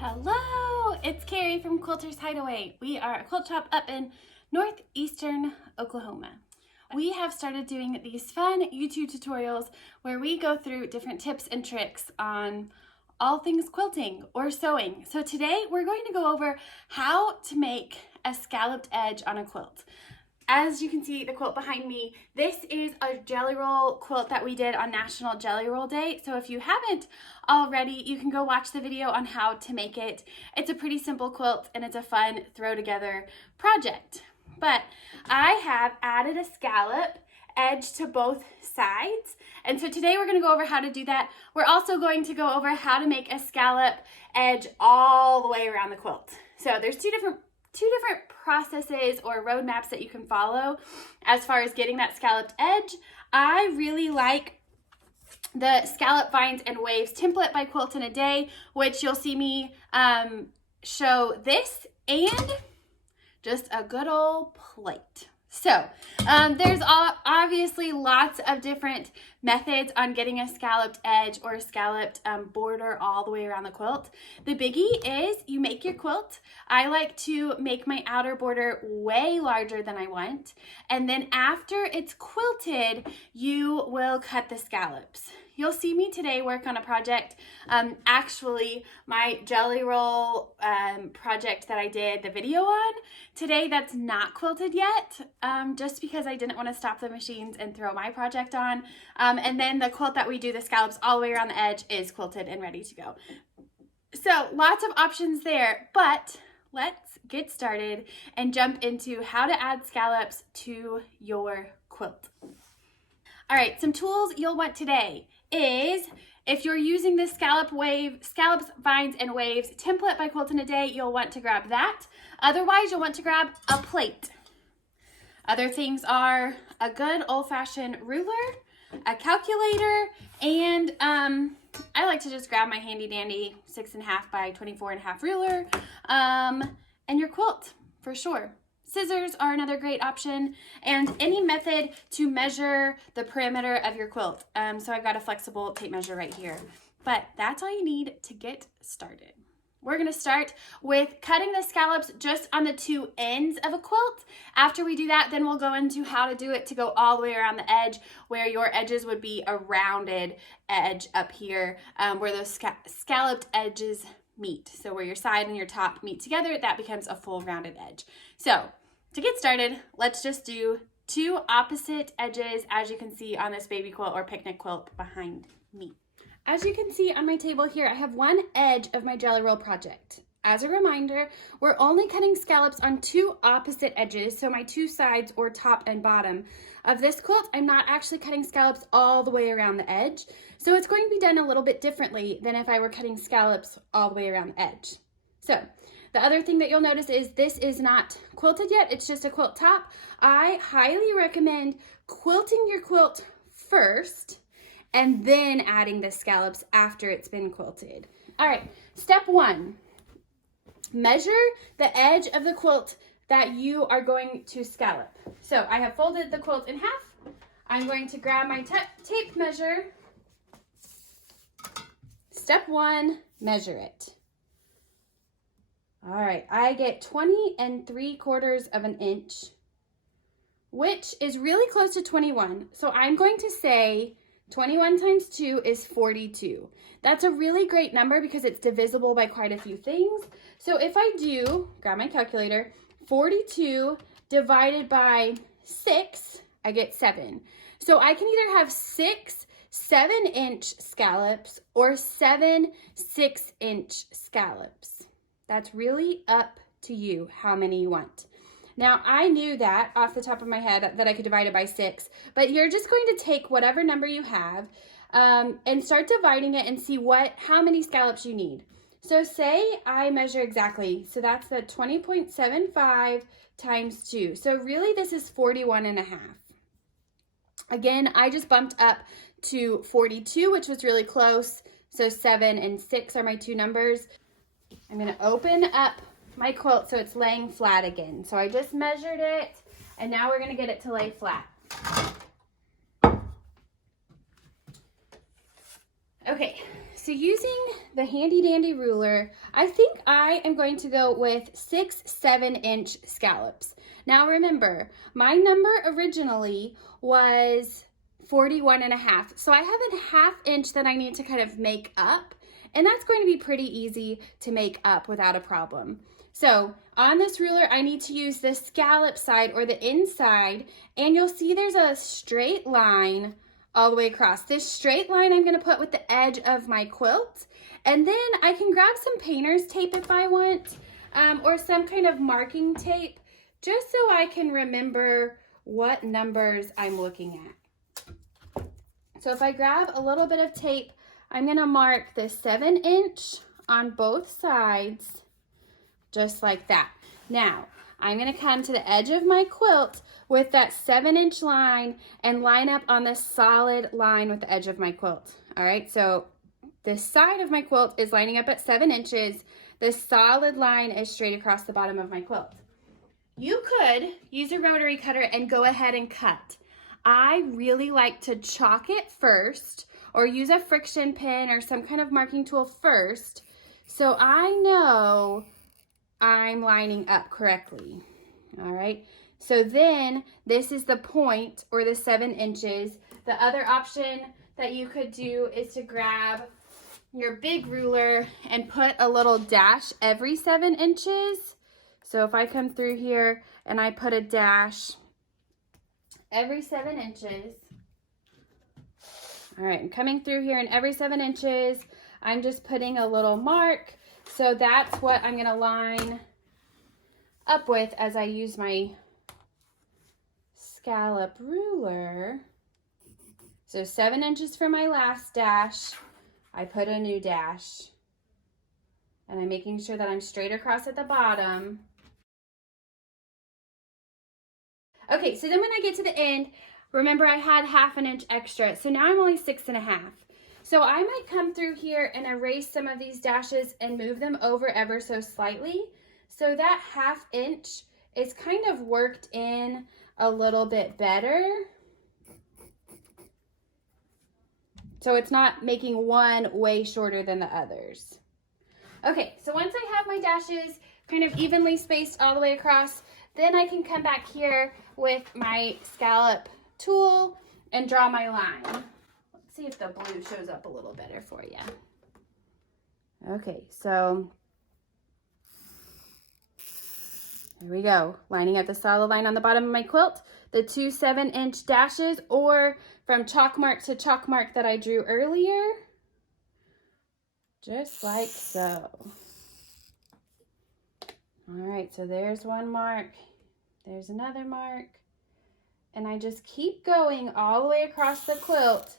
Hello, it's Carrie from Quilter's Hideaway. We are a quilt shop up in northeastern Oklahoma. We have started doing these fun YouTube tutorials where we go through different tips and tricks on all things quilting or sewing. So today we're going to go over how to make a scalloped edge on a quilt. As you can see, the quilt behind me, this is a jelly roll quilt that we did on National Jelly Roll Day. So if you haven't already, you can go watch the video on how to make it. It's a pretty simple quilt and it's a fun throw together project. But I have added a scallop edge to both sides. And so today we're going to go over how to do that. We're also going to go over how to make a scallop edge all the way around the quilt. So there's two different processes or roadmaps that you can follow as far as getting that scalloped edge. I really like the Scallop Vines and Waves template by Quilt in a Day, which you'll see me show this and just a good old plate. So there's obviously lots of different methods on getting a scalloped edge or a scalloped border all the way around the quilt. The biggie is you make your quilt. I like to make my outer border way larger than I want. And then after it's quilted, you will cut the scallops. You'll see me today work on a project, actually my jelly roll project that I did the video on. Today that's not quilted yet, just because I didn't want to stop the machines and throw my project on. And then the quilt that we do the scallops all the way around the edge is quilted and ready to go. So lots of options there, but let's get started and jump into how to add scallops to your quilt. All right, some tools you'll want today is if you're using the Scallops, Vines, and Waves template by Quilt in a Day, you'll want to grab that. Otherwise, you'll want to grab a plate. Other things are a good old-fashioned ruler, a calculator, and I like to just grab my handy-dandy 6.5 by 24.5 ruler, and your quilt for sure. Scissors are another great option, and any method to measure the perimeter of your quilt. So I've got a flexible tape measure right here, but that's all you need to get started. We're going to start with cutting the scallops just on the two ends of a quilt. After we do that, then we'll go into how to do it to go all the way around the edge, where your edges would be a rounded edge up here, where those scalloped edges meet. So where your side and your top meet together, that becomes a full rounded edge. So to get started, let's just do two opposite edges, as you can see on this baby quilt or picnic quilt behind me. As you can see on my table here, I have one edge of my jelly roll project. As a reminder, we're only cutting scallops on two opposite edges, so my two sides or top and bottom of this quilt. I'm not actually cutting scallops all the way around the edge, so it's going to be done a little bit differently than if I were cutting scallops all the way around the edge. So the other thing that you'll notice is this is not quilted yet, it's just a quilt top. I highly recommend quilting your quilt first and then adding the scallops after it's been quilted. All right, step one. Measure the edge of the quilt that you are going to scallop. So I have folded the quilt in half. I'm going to grab my tape measure. Step one, measure it. All right, I get 20 3/4 of an inch, which is really close to 21. So I'm going to say 21 times 2 is 42. That's a really great number because it's divisible by quite a few things. So if I do, grab my calculator, 42 divided by 6, I get 7. So I can either have 6 7-inch scallops or 7 6-inch scallops. That's really up to you how many you want. Now, I knew that off the top of my head that I could divide it by 6, but you're just going to take whatever number you have and start dividing it and see how many scallops you need. So say I measure exactly, so that's the 20.75 times 2. So really this is 41.5. Again, I just bumped up to 42, which was really close. So 7 and 6 are my two numbers. I'm going to open up my quilt so it's laying flat again. So I just measured it, and now we're going to get it to lay flat. Okay, so using the handy dandy ruler, I think I am going to go with 6 7-inch scallops. Now remember, my number originally was 41.5. So I have a 1/2 inch that I need to kind of make up, and that's going to be pretty easy to make up without a problem. So on this ruler, I need to use the scallop side or the inside, and you'll see there's a straight line all the way across. This straight line I'm gonna put with the edge of my quilt, and then I can grab some painter's tape if I want, or some kind of marking tape, just so I can remember what numbers I'm looking at. So if I grab a little bit of tape, I'm gonna mark the 7-inch on both sides, just like that. Now, I'm gonna come to the edge of my quilt with that 7-inch line and line up on the solid line with the edge of my quilt. All right, so this side of my quilt is lining up at 7 inches. The solid line is straight across the bottom of my quilt. You could use a rotary cutter and go ahead and cut. I really like to chalk it first, or use a friction pin or some kind of marking tool first, so I know I'm lining up correctly. All right, so then this is the point, or the 7 inches. The other option that you could do is to grab your big ruler and put a little dash every 7 inches. So if I come through here and I put a dash every 7 inches, all right, I'm coming through here, and every 7 inches, I'm just putting a little mark. So that's what I'm gonna line up with as I use my scallop ruler. So 7 inches for my last dash, I put a new dash, and I'm making sure that I'm straight across at the bottom. Okay, so then when I get to the end, remember I had 1/2 inch extra, so now I'm only 6.5. So I might come through here and erase some of these dashes and move them over ever so slightly, so that 1/2 inch is kind of worked in a little bit better. So it's not making one way shorter than the others. Okay, so once I have my dashes kind of evenly spaced all the way across, then I can come back here with my scallop tool and draw my line. Let's see if the blue shows up a little better for you. Okay, so there we go, lining up the solid line on the bottom of my quilt, the 2 7-inch dashes, or from chalk mark to chalk mark that I drew earlier, just like so. All right, so there's one mark, there's another mark, and I just keep going all the way across the quilt.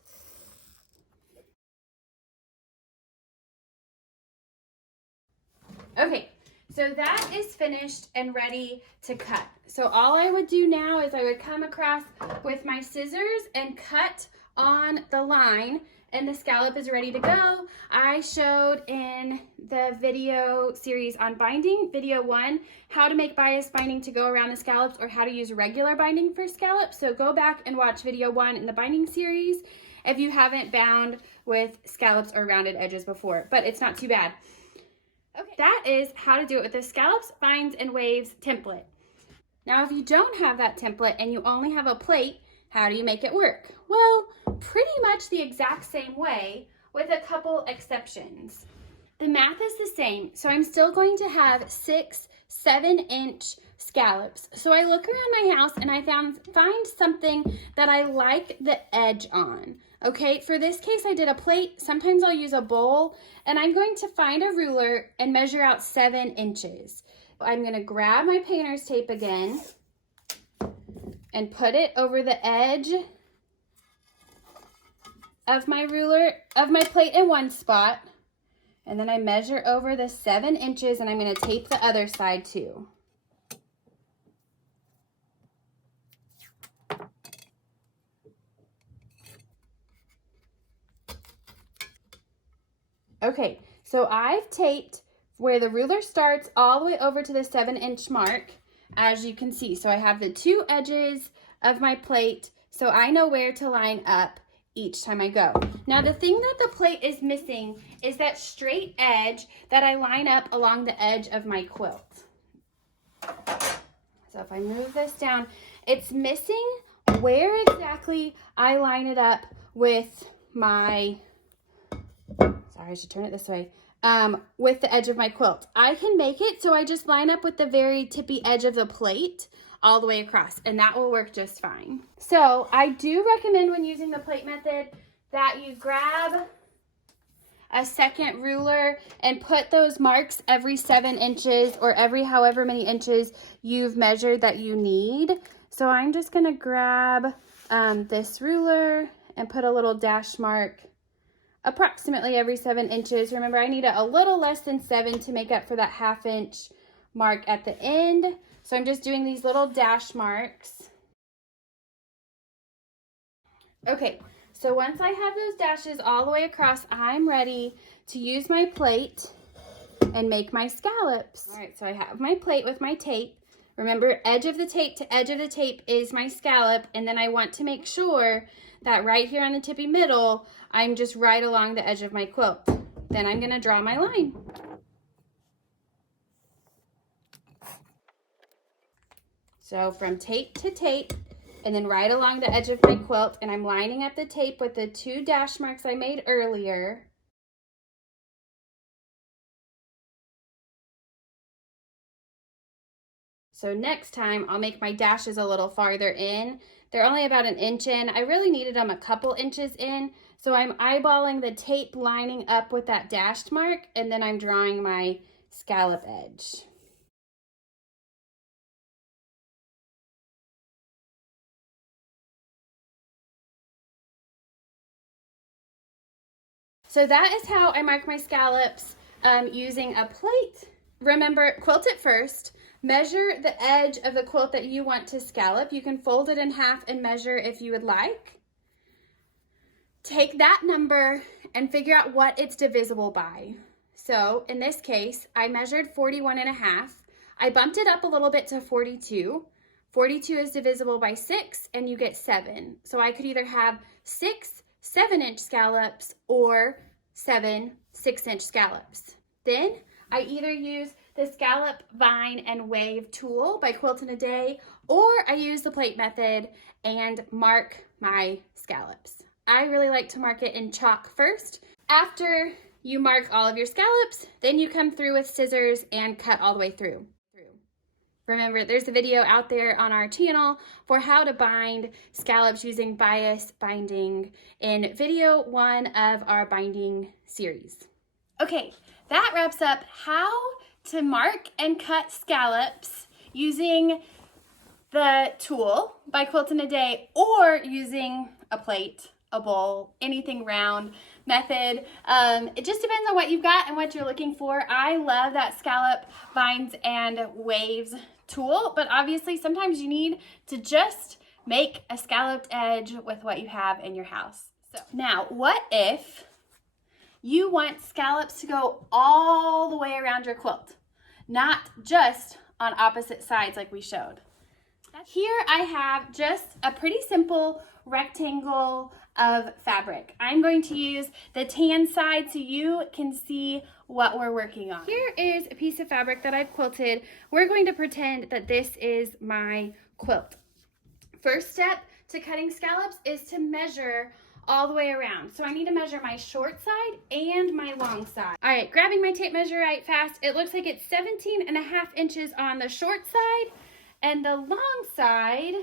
Okay, so that is finished and ready to cut. So all I would do now is I would come across with my scissors and cut on the line, and the scallop is ready to go. I showed in the video series on binding, video 1, how to make bias binding to go around the scallops, or how to use regular binding for scallops. So go back and watch video 1 in the binding series if you haven't bound with scallops or rounded edges before, but it's not too bad. Okay, that is how to do it with the Scallops, Binds, and Waves template. Now, if you don't have that template and you only have a plate, how do you make it work? Well, pretty much the exact same way, with a couple exceptions. The math is the same, so I'm still going to have 6 7-inch scallops. So I look around my house and I find something that I like the edge on. Okay, for this case I did a plate. Sometimes I'll use a bowl, and I'm going to find a ruler and measure out 7 inches. I'm going to grab my painter's tape again and put it over the edge of my ruler, of my plate in one spot, and then I measure over the 7 inches, and I'm going to tape the other side too. Okay, so I've taped where the ruler starts all the way over to the 7-inch mark, as you can see. So I have the 2 edges of my plate, so I know where to line up each time I go. Now the thing that the plate is missing is that straight edge that I line up along the edge of my quilt. So if I move this down, it's missing where exactly I line it up with my, sorry, I should turn it this way, with the edge of my quilt. I can make it so I just line up with the very tippy edge of the plate all the way across, and that will work just fine. So I do recommend when using the plate method that you grab a second ruler and put those marks every 7 inches or every however many inches you've measured that you need. So I'm just gonna grab this ruler and put a little dash mark approximately every 7 inches. Remember, I need a little less than 7 to make up for that 1/2 inch mark at the end. So I'm just doing these little dash marks. Okay, so once I have those dashes all the way across, I'm ready to use my plate and make my scallops. All right, so I have my plate with my tape. Remember, edge of the tape to edge of the tape is my scallop, and then I want to make sure that right here on the tippy middle, I'm just right along the edge of my quilt. Then I'm gonna draw my line. So from tape to tape, and then right along the edge of my quilt, and I'm lining up the tape with the 2 dash marks I made earlier. So next time, I'll make my dashes a little farther in. They're only about 1 inch in. I really needed them a couple inches in, so I'm eyeballing the tape lining up with that dashed mark, and then I'm drawing my scallop edge. So that is how I mark my scallops using a plate. Remember, quilt it first. Measure the edge of the quilt that you want to scallop. You can fold it in half and measure if you would like. Take that number and figure out what it's divisible by. So in this case, I measured 41.5. I bumped it up a little bit to 42. 42 is divisible by 6 and you get 7. So I could either have 6 7-inch scallops or 7 6-inch scallops. Then I either use the Scallop, Vine, and Wave tool by Quilt in a Day, or I use the plate method and mark my scallops. I really like to mark it in chalk first. After you mark all of your scallops, then you come through with scissors and cut all the way through. Remember, there's a video out there on our channel for how to bind scallops using bias binding in video 1 of our binding series. Okay, that wraps up how to mark and cut scallops using the tool by Quilt in a Day or using a plate, a bowl, anything round method. It just depends on what you've got and what you're looking for. I love that Scallop, Vines, and Waves tool, but obviously sometimes you need to just make a scalloped edge with what you have in your house. So now, what if you want scallops to go all the way around your quilt, not just on opposite sides like we showed? Here I have just a pretty simple rectangle of fabric. I'm going to use the tan side so you can see what we're working on. Here is a piece of fabric that I've quilted. We're going to pretend that this is my quilt. First step to cutting scallops is to measure all the way around. So I need to measure my short side and my long side. All right, grabbing my tape measure right fast. It looks like it's 17.5 inches on the short side and the long side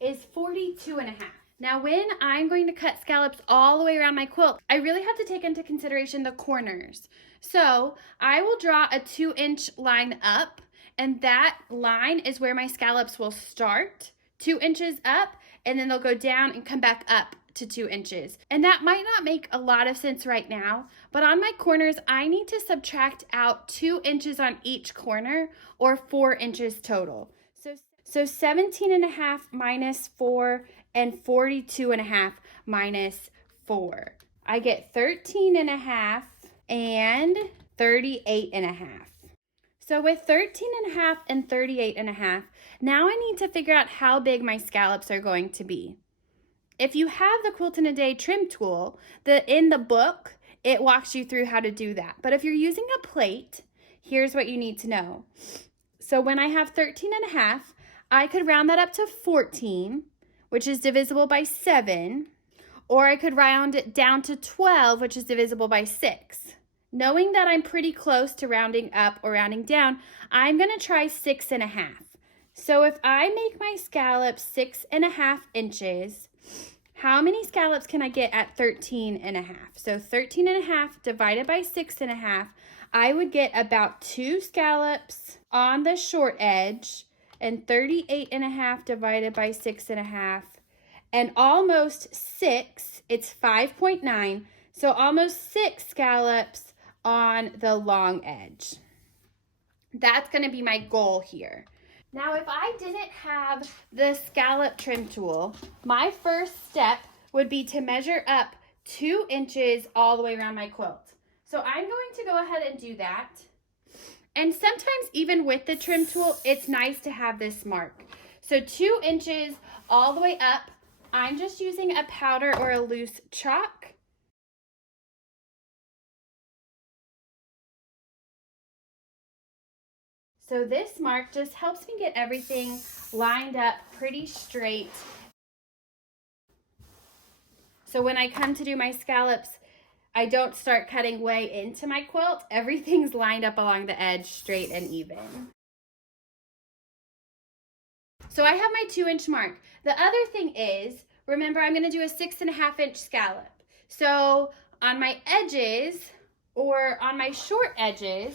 is 42.5. Now when I'm going to cut scallops all the way around my quilt, I really have to take into consideration the corners. So I will draw a 2-inch line up, and that line is where my scallops will start, 2 inches up, and then they'll go down and come back up to 2 inches. And that might not make a lot of sense right now, but on my corners, I need to subtract out 2 inches on each corner, or 4 inches total. So 17.5 minus 4 and 42.5 minus 4. I get 13.5 and 38.5. So with 13.5 and 38.5, now I need to figure out how big my scallops are going to be. If you have the Quilt in a Day trim tool, in the book, it walks you through how to do that. But if you're using a plate, here's what you need to know. So when I have 13.5, I could round that up to 14, which is divisible by 7, or I could round it down to 12, which is divisible by 6. Knowing that I'm pretty close to rounding up or rounding down, I'm going to try 6.5. So if I make my scallop 6.5 inches, how many scallops can I get at 13.5? So 13.5 divided by 6.5, I would get about 2 scallops on the short edge, and 38.5 divided by 6.5, and almost 6, it's 5.9, so almost 6 scallops on the long edge. That's going to be my goal here. Now, if I didn't have the scallop trim tool, my first step would be to measure up 2 inches all the way around my quilt. So I'm going to go ahead and do that. And sometimes even with the trim tool, it's nice to have this mark. So 2 inches all the way up. I'm just using a powder or a loose chalk. So this mark just helps me get everything lined up pretty straight. So when I come to do my scallops, I don't start cutting way into my quilt. Everything's lined up along the edge, straight and even. So I have my 2-inch mark. The other thing is, remember, I'm going to do a 6.5-inch scallop. So on my edges, or on my short edges,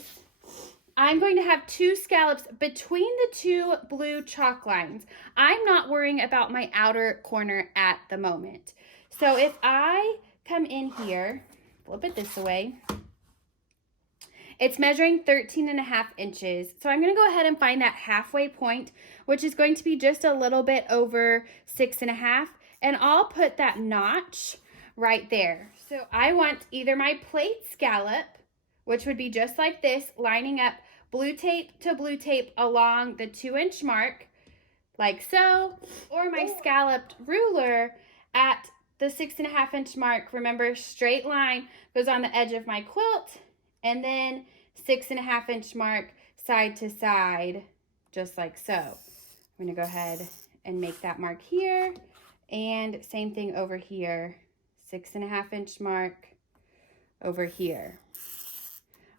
I'm going to have 2 scallops between the 2 blue chalk lines. I'm not worrying about my outer corner at the moment. So if I come in here, flip it this way, it's measuring 13.5 inches. So I'm going to go ahead and find that halfway point, which is going to be just a little bit over 6.5, and I'll put that notch right there. So I want either my plate scallop, which would be just like this, lining up blue tape to blue tape along the 2-inch mark, like so, or my scalloped ruler at the 6.5-inch mark. Remember, straight line goes on the edge of my quilt, and then 6.5-inch mark side to side, just like so. I'm gonna go ahead and make that mark here, and same thing over here, 6.5-inch mark over here.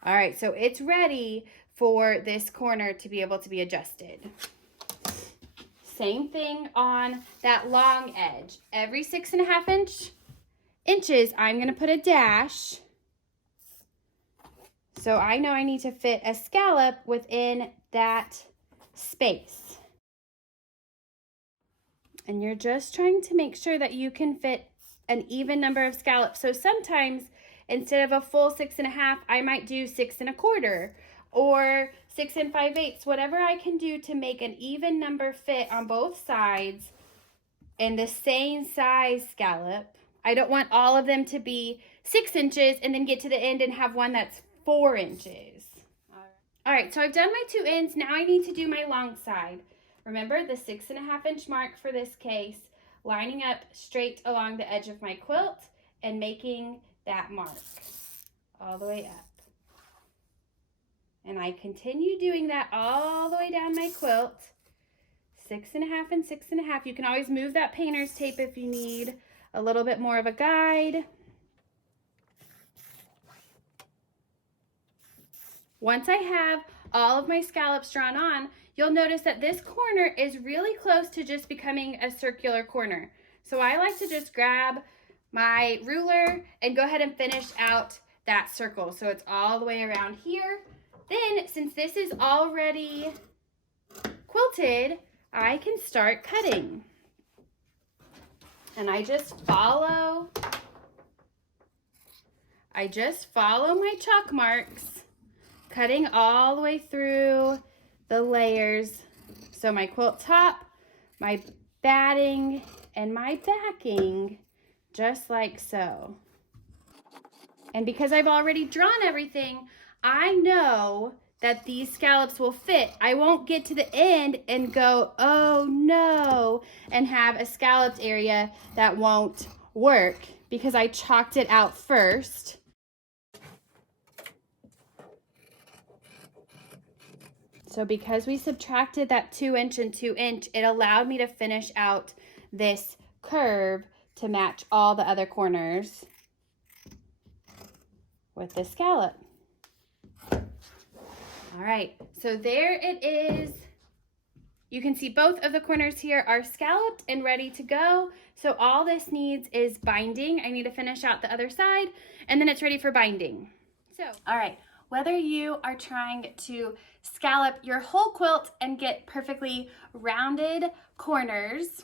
All right, so it's ready for this corner to be able to be adjusted. Same thing on that long edge. Every 6.5 inches, I'm gonna put a dash. So I know I need to fit a scallop within that space. And you're just trying to make sure that you can fit an even number of scallops. So sometimes instead of a full 6.5, I might do 6.25 or 6 5/8, whatever I can do to make an even number fit on both sides and the same size scallop. I don't want all of them to be 6 inches and then get to the end and have one that's 4 inches. All right, so I've done my 2 ends. Now I need to do my long side. Remember the 6.5-inch mark for this case, lining up straight along the edge of my quilt and making that mark all the way up. And I continue doing that all the way down my quilt. 6.5 and 6.5. You can always move that painter's tape if you need a little bit more of a guide. Once I have all of my scallops drawn on, you'll notice that this corner is really close to just becoming a circular corner. So I like to just grab my ruler and go ahead and finish out that circle. So it's all the way around here. Then, since this is already quilted, I can start cutting. And I just follow my chalk marks, cutting all the way through the layers. So my quilt top, my batting, and my backing, just like so. And because I've already drawn everything, I know that these scallops will fit. I won't get to the end and go, oh no, and have a scalloped area that won't work because I chalked it out first. So because we subtracted that 2 inch and 2 inch, it allowed me to finish out this curve to match all the other corners with this scallop. All right, so there it is. You can see both of the corners here are scalloped and ready to go. So all this needs is binding. I need to finish out the other side and then it's ready for binding. So, all right, whether you are trying to scallop your whole quilt and get perfectly rounded corners,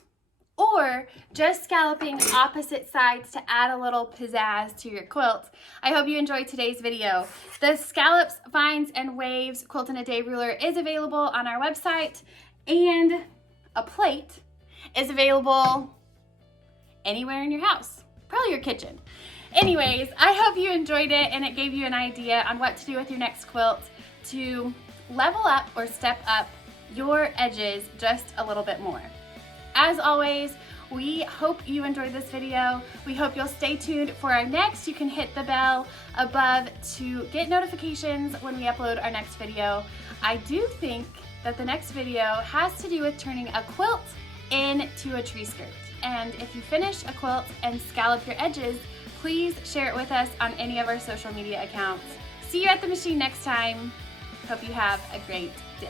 or just scalloping opposite sides to add a little pizzazz to your quilt, I hope you enjoyed today's video. The Scallops, Vines, and Waves Quilt in a Day ruler is available on our website, and a plate is available anywhere in your house, probably your kitchen. Anyways, I hope you enjoyed it and it gave you an idea on what to do with your next quilt to level up or step up your edges just a little bit more. As always, we hope you enjoyed this video. We hope you'll stay tuned for our next. You can hit the bell above to get notifications when we upload our next video. I do think that the next video has to do with turning a quilt into a tree skirt. And if you finish a quilt and scallop your edges, please share it with us on any of our social media accounts. See you at the machine next time. Hope you have a great day.